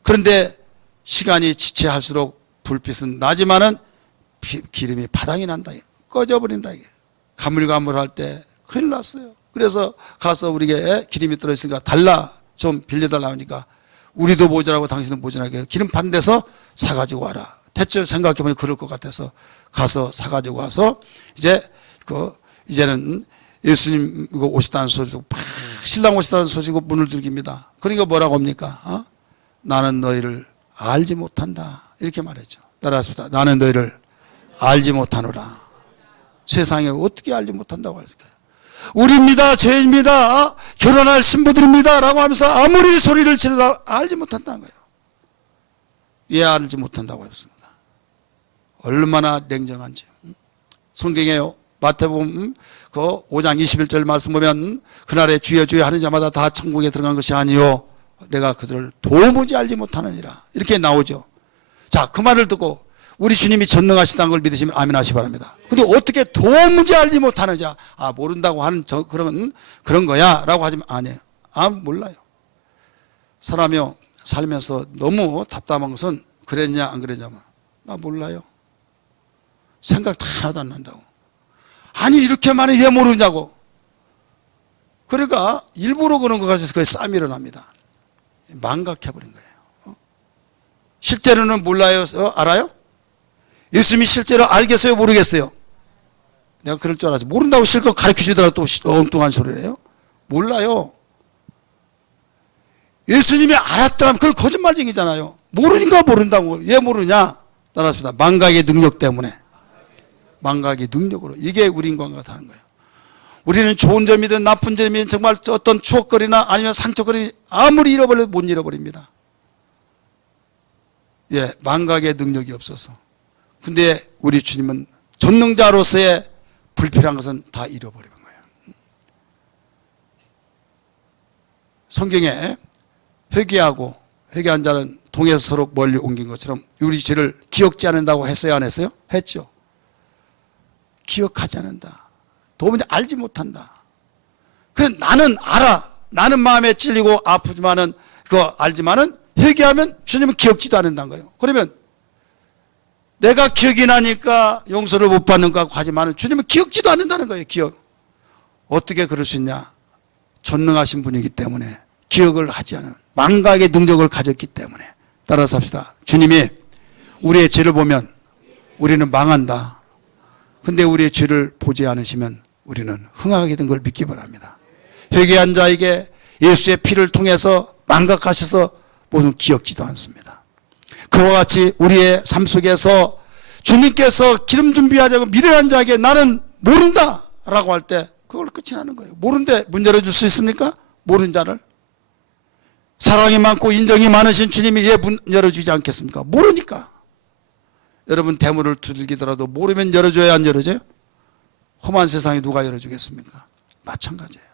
그런데 시간이 지체할수록 불빛은 나지만은 기름이 바닥이 난다. 꺼져버린다. 가물가물할 때 큰일 났어요. 그래서 가서 우리에게 기름이 떨어졌으니까 달라, 좀 빌려달라 하니까 우리도 모자라고 당신도 모자라게 기름 반 데서 사가지고 와라. 대체 생각해보니 그럴 것 같아서 가서 사가지고 와서 이제는 예수님 오시다는 소리고 신랑 오시다는 소식이고 문을 두깁니다. 그러니까 뭐라고 합니까? 나는 너희를 알지 못한다 이렇게 말했죠. 따라하십니다. 나는 너희를 알지 못하노라. 세상에 어떻게 알지 못한다고 할까요? 우리입니다, 죄입니다, 결혼할 신부들입니다 라고 하면서 아무리 소리를 지르다 알지 못한다는 거예요. 왜 알지 못한다고 했습니다. 얼마나 냉정한지. 성경에 마태복음 그 5장 21절 말씀 보면 그날에 주여 주여 하는 자마다 다 천국에 들어간 것이 아니요 내가 그들을 도무지 알지 못하느니라 이렇게 나오죠. 자, 그 말을 듣고 우리 주님이 전능하시다는 걸 믿으시면 아멘 하시 바랍니다. 근데 어떻게 도무지 알지 못하는 자, 모른다고 하는 그런 거야 라고 하지만 아니에요. 몰라요. 사람이요 살면서 너무 답답한 것은 그랬냐 안 그랬냐면 나 몰라요. 생각 다 하나도 안 난다고. 아니 이렇게 많이 왜 모르냐고. 그러니까 일부러 그런 거 가지고 그게 싸움이 일어납니다. 망각해버린 거예요. 실제로는 몰라요? 알아요? 예수님이 실제로 알겠어요? 모르겠어요? 내가 그럴 줄 알았지. 모른다고 실컷 가르쳐주더라도 또 엉뚱한 소리를 해요? 몰라요. 예수님이 알았더라면 그건 거짓말쟁이잖아요. 모르니까 모른다고. 왜 모르냐? 따라서 망각의 능력 때문에. 망각의 능력으로. 이게 우리 인간과 다른 거예요. 우리는 좋은 점이든 나쁜 점이든 정말 어떤 추억거리나 아니면 상처거리 아무리 잃어버려도 못 잃어버립니다. 예, 망각의 능력이 없어서. 근데 우리 주님은 전능자로서의 불필요한 것은 다 잃어버리는 거예요. 성경에 회개한 자는 동에서 서로 멀리 옮긴 것처럼 우리 죄를 기억지 않는다고 했어요, 안 했어요? 했죠. 기억하지 않는다. 도무지 알지 못한다. 그래 나는 알아. 나는 마음에 찔리고 아프지만은 그거 알지만은 회개하면 주님은 기억지도 않는다는 거예요. 그러면 내가 기억이 나니까 용서를 못 받는 거 하지만은 주님은 기억지도 않는다는 거예요. 기억. 어떻게 그럴 수 있냐? 전능하신 분이기 때문에 기억을 하지 않은 망각의 능력을 가졌기 때문에. 따라서 합시다. 주님이 우리의 죄를 보면 우리는 망한다. 근데 우리의 죄를 보지 않으시면 우리는 흥하게 된 걸 믿기 바랍니다. 회개한 자에게 예수의 피를 통해서 망각하셔서 모든 기억지도 않습니다. 그와 같이 우리의 삶 속에서 주님께서 기름 준비하자고 미련한 자에게 나는 모른다 라고 할 때 그걸 끝이 나는 거예요. 모른데 문 열어줄 수 있습니까? 모르는 자를. 사랑이 많고 인정이 많으신 주님이 왜 문 열어주지 않겠습니까? 모르니까. 여러분 대문을 두들기더라도 모르면 열어줘야 안 열어줘요? 험한 세상에 누가 열어주겠습니까? 마찬가지예요.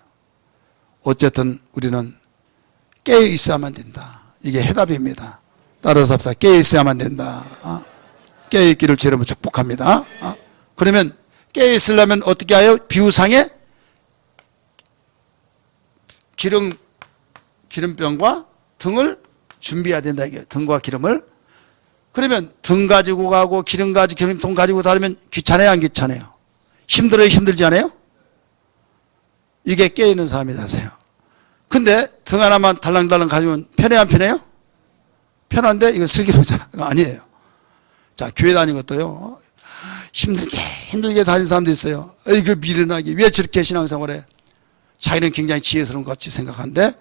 어쨌든 우리는 깨어 있어야만 된다. 이게 해답입니다. 따라서 합시다. 깨어 있어야만 된다. 깨어 있기를 주 여러분 축복합니다. 그러면 깨어 있으려면 어떻게 해요? 비유상에 기름병과 등을 준비해야 된다. 이게 등과 기름을. 그러면 등 가지고 가고 기름 가지고 기름통 가지고 다니면 귀찮아요, 안 귀찮아요? 힘들어요, 힘들지 않아요? 이게 깨어있는 사람이 자세요. 근데 등 하나만 달랑달랑 가지면 편해요, 안 편해요? 편한데 이거 슬기로자 아니에요. 자, 교회 다니는 것도요. 힘들게 다니는 사람도 있어요. 이거 미련하게 왜 저렇게 신앙생활해? 자기는 굉장히 지혜스러운 것 같이 생각하는데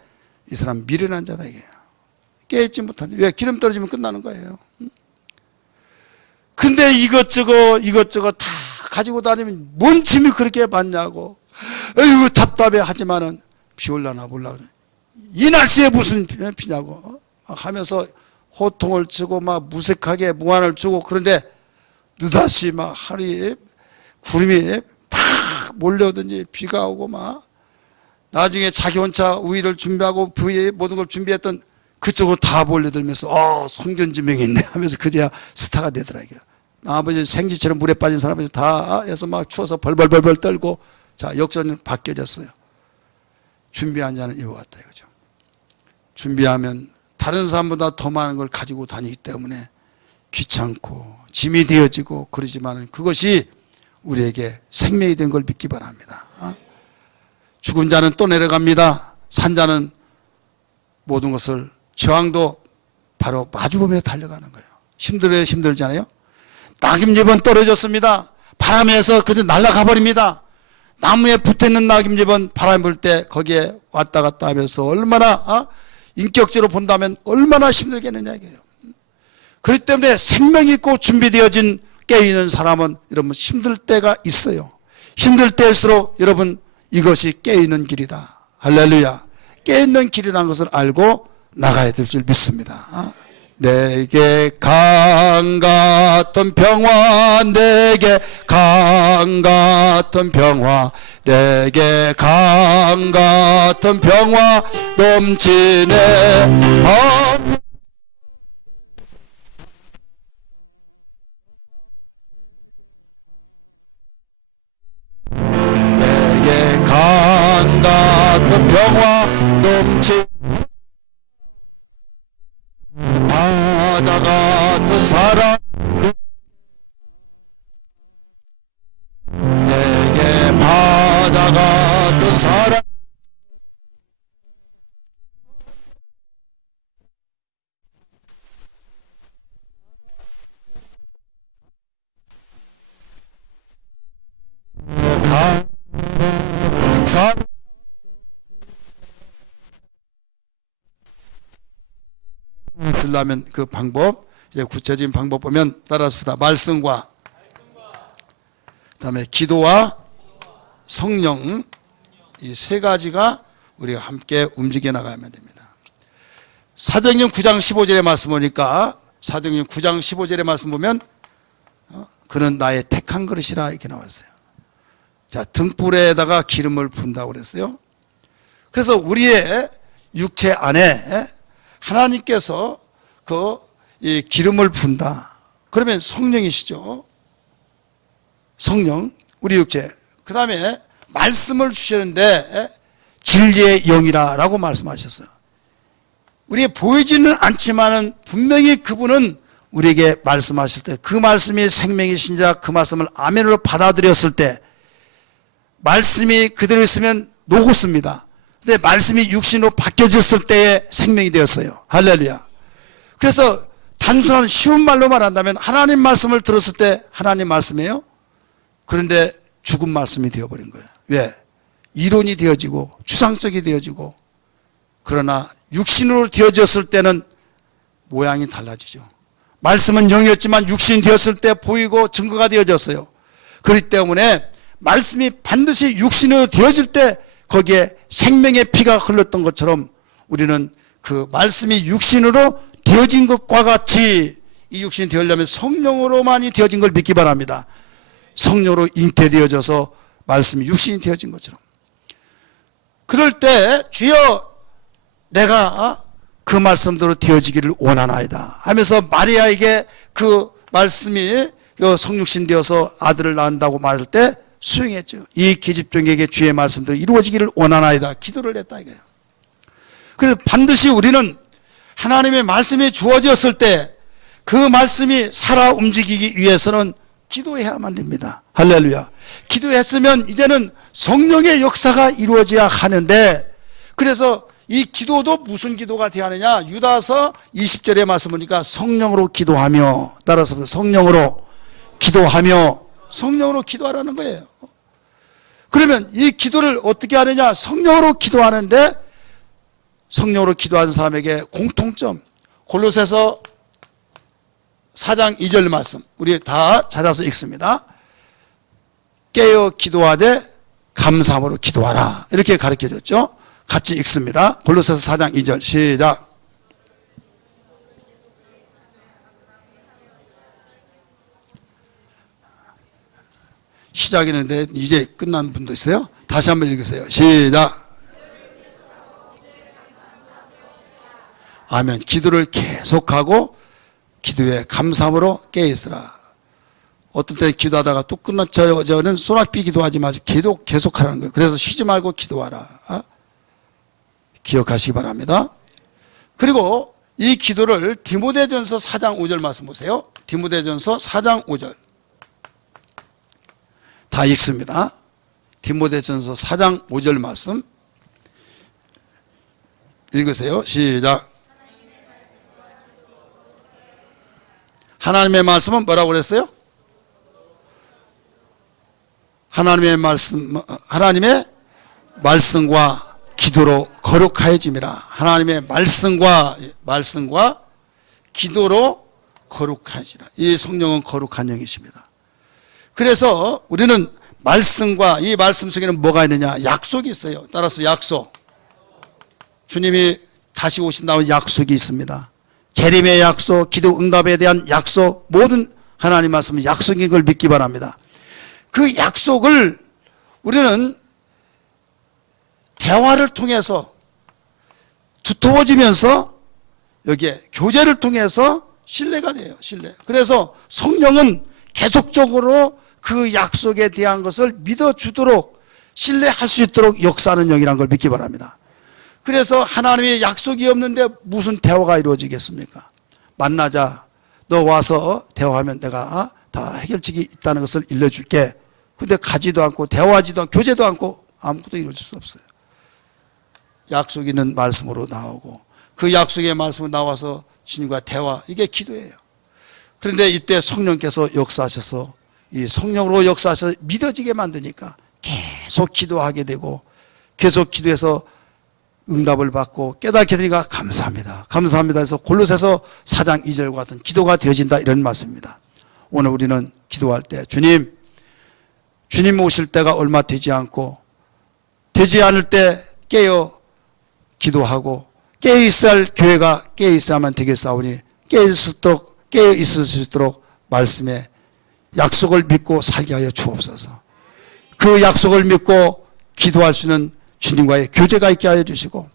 이 사람 미련한 자다 이게. 깨있지 못하죠. 왜? 기름 떨어지면 끝나는 거예요. 근데 이것저것 다 가지고 다니면 뭔 짐이 그렇게 많냐고. 어이구 답답해 하지만은 비 올라나 몰라 그래. 이 날씨에 무슨 비냐고 막 하면서 호통을 치고 막 무색하게 무안을 주고. 그런데 느닷이 막 하루에 구름이 팍 몰려오더니 비가 오고 막 나중에 자기 혼자 우유를 준비하고 부위에 모든 걸 준비했던 그쪽으로 다 몰려들면서 성견지명이 있네 하면서 그제야 스타가 되더라고요. 나머지 생쥐처럼 물에 빠진 사람들 다 해서 막 추워서 벌벌벌벌 떨고. 자, 역사는 바뀌어졌어요. 준비한 자는 이와 같다 이거죠. 준비하면 다른 사람보다 더 많은 걸 가지고 다니기 때문에 귀찮고 짐이 되어지고 그러지만 그것이 우리에게 생명이 된 걸 믿기 바랍니다. 죽은 자는 또 내려갑니다. 산 자는 모든 것을 저항도 바로 마주보며 달려가는 거예요. 힘들어요, 힘들지 않아요? 낙엽잎은 떨어졌습니다. 바람에서 그저 날아가 버립니다. 나무에 붙어있는 낙엽잎은 바람 불 때 거기에 왔다 갔다 하면서 얼마나 인격적으로 본다면 얼마나 힘들겠느냐 이게요. 그렇기 때문에 생명 있고 준비되어진 깨어있는 사람은 여러분 힘들 때가 있어요. 힘들 때일수록 여러분 이것이 깨어있는 길이다. 할렐루야. 깨어있는 길이라는 것을 알고 나가야 될 줄 믿습니다. 내게 강 같은 평화, 내게 강 같은 평화, 내게 강 같은 평화 넘치네. 내게 강 같은 평화 넘치 바다 같은 사랑, 내게 바다 같은 사랑, 들라면 그 방법, 이제 구체적인 방법 보면 따라서 보다 말씀과 그다음에 기도와 성령, 이 세 가지가 우리가 함께 움직여 나가면 됩니다. 사도행전 9장 15절의 말씀 보니까, 사도행전 9장 15절의 말씀 보면 그는 나의 택한 그릇이라 이렇게 나왔어요. 자, 등불에다가 기름을 붓는다고 그랬어요. 그래서 우리의 육체 안에 하나님께서 이 기름을 붓는다. 그러면 성령이시죠. 성령, 우리 육체. 그 다음에 말씀을 주시는데 진리의 영이라고 말씀하셨어요. 우리에 보이지는 않지만은 분명히 그분은 우리에게 말씀하실 때, 그 말씀이 생명이신 자, 그 말씀을 아멘으로 받아들였을 때, 말씀이 그대로 있으면 녹았습니다. 근데 말씀이 육신으로 바뀌어졌을 때에 생명이 되었어요. 할렐루야. 그래서 단순한 쉬운 말로 말한다면 하나님 말씀을 들었을 때 하나님 말씀이에요. 그런데 죽은 말씀이 되어버린 거예요. 왜? 이론이 되어지고 추상적이 되어지고, 그러나 육신으로 되어졌을 때는 모양이 달라지죠. 말씀은 영이었지만 육신이 되었을 때 보이고 증거가 되어졌어요. 그렇기 때문에 말씀이 반드시 육신으로 되어질 때 거기에 생명의 피가 흘렀던 것처럼 우리는 그 말씀이 육신으로 되어진 것과 같이 이 육신이 되려면 성령으로만이 되어진 걸 믿기 바랍니다. 성령으로 잉태되어져서 말씀이 육신이 되어진 것처럼. 그럴 때 주여 내가 그 말씀대로 되어지기를 원하나이다 하면서 마리아에게 그 말씀이 성육신 되어서 아들을 낳는다고 말할 때 수용했죠. 이 계집종에게 주의 말씀대로 이루어지기를 원하나이다 기도를 했다 이거예요. 그래서 반드시 우리는 하나님의 말씀이 주어졌을 때 그 말씀이 살아 움직이기 위해서는 기도해야만 됩니다. 할렐루야. 기도했으면 이제는 성령의 역사가 이루어져야 하는데, 그래서 이 기도도 무슨 기도가 되어야 하느냐, 유다서 20절의 말씀 보니까 성령으로 기도하며, 따라서 성령으로 기도하며, 성령으로 기도하라는 거예요. 그러면 이 기도를 어떻게 하느냐, 성령으로 기도하는데 성령으로 기도하는 사람에게 공통점, 골로새서 4장 2절 말씀 우리 다 찾아서 읽습니다. 깨어 기도하되 감사함으로 기도하라 이렇게 가르쳐줬죠. 같이 읽습니다. 골로새서 4장 2절 시작. 시작했는데 이제 끝난 분도 있어요. 다시 한번 읽으세요. 시작. 아멘. 기도를 계속하고 기도에 감사함으로 깨어있으라. 어떤 때 기도하다가 또 저는 소낙비 기도하지 마시고 계속하라는 거예요. 그래서 쉬지 말고 기도하라. 기억하시기 바랍니다. 그리고 이 기도를 디모데전서 4장 5절 말씀 보세요. 디모데전서 4장 5절 다 읽습니다. 디모데전서 4장 5절 말씀 읽으세요. 시작. 하나님의 말씀은 뭐라고 그랬어요? 하나님의 말씀과 기도로 거룩하여짐이라. 하나님의 말씀과 기도로 거룩하시라. 이 성령은 거룩한 영이십니다. 그래서 우리는 말씀과 이 말씀 속에는 뭐가 있느냐? 약속이 있어요. 따라서 약속. 주님이 다시 오신다는 약속이 있습니다. 재림의 약속, 기도 응답에 대한 약속, 모든 하나님 말씀은 약속인 걸 믿기 바랍니다. 그 약속을 우리는 대화를 통해서 두터워지면서 여기에 교제를 통해서 신뢰가 돼요. 신뢰. 그래서 성령은 계속적으로 그 약속에 대한 것을 믿어주도록 신뢰할 수 있도록 역사하는 영이라는 걸 믿기 바랍니다. 그래서 하나님의 약속이 없는데 무슨 대화가 이루어지겠습니까? 만나자. 너 와서 대화하면 내가 다 해결책이 있다는 것을 일러줄게. 근데 가지도 않고 대화하지도 않고 교제도 않고 아무것도 이루어질 수 없어요. 약속 있는 말씀으로 나오고 그 약속의 말씀으로 나와서 주님과 대화, 이게 기도예요. 그런데 이때 성령께서 역사하셔서 이 성령으로 역사하셔서 믿어지게 만드니까 계속 기도하게 되고 계속 기도해서 응답을 받고 깨닫게 되니까 감사합니다. 감사합니다 해서 골로새서 4장 2절과 같은 기도가 되어진다, 이런 말씀입니다. 오늘 우리는 기도할 때 주님 오실 때가 얼마 되지 않고 되지 않을 때 깨어 기도하고 깨어 있어야 할 교회가 깨어 있어야만 되겠사오니 깨어 있을 수 있도록 말씀에 약속을 믿고 살게 하여 주옵소서. 그 약속을 믿고 기도할 수 있는 주님과의 교제가 있게 하여 주시고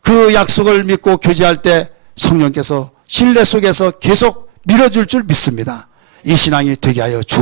그 약속을 믿고 교제할 때 성령께서 신뢰 속에서 계속 밀어줄 줄 믿습니다. 이 신앙이 되게 하여 주옵소서.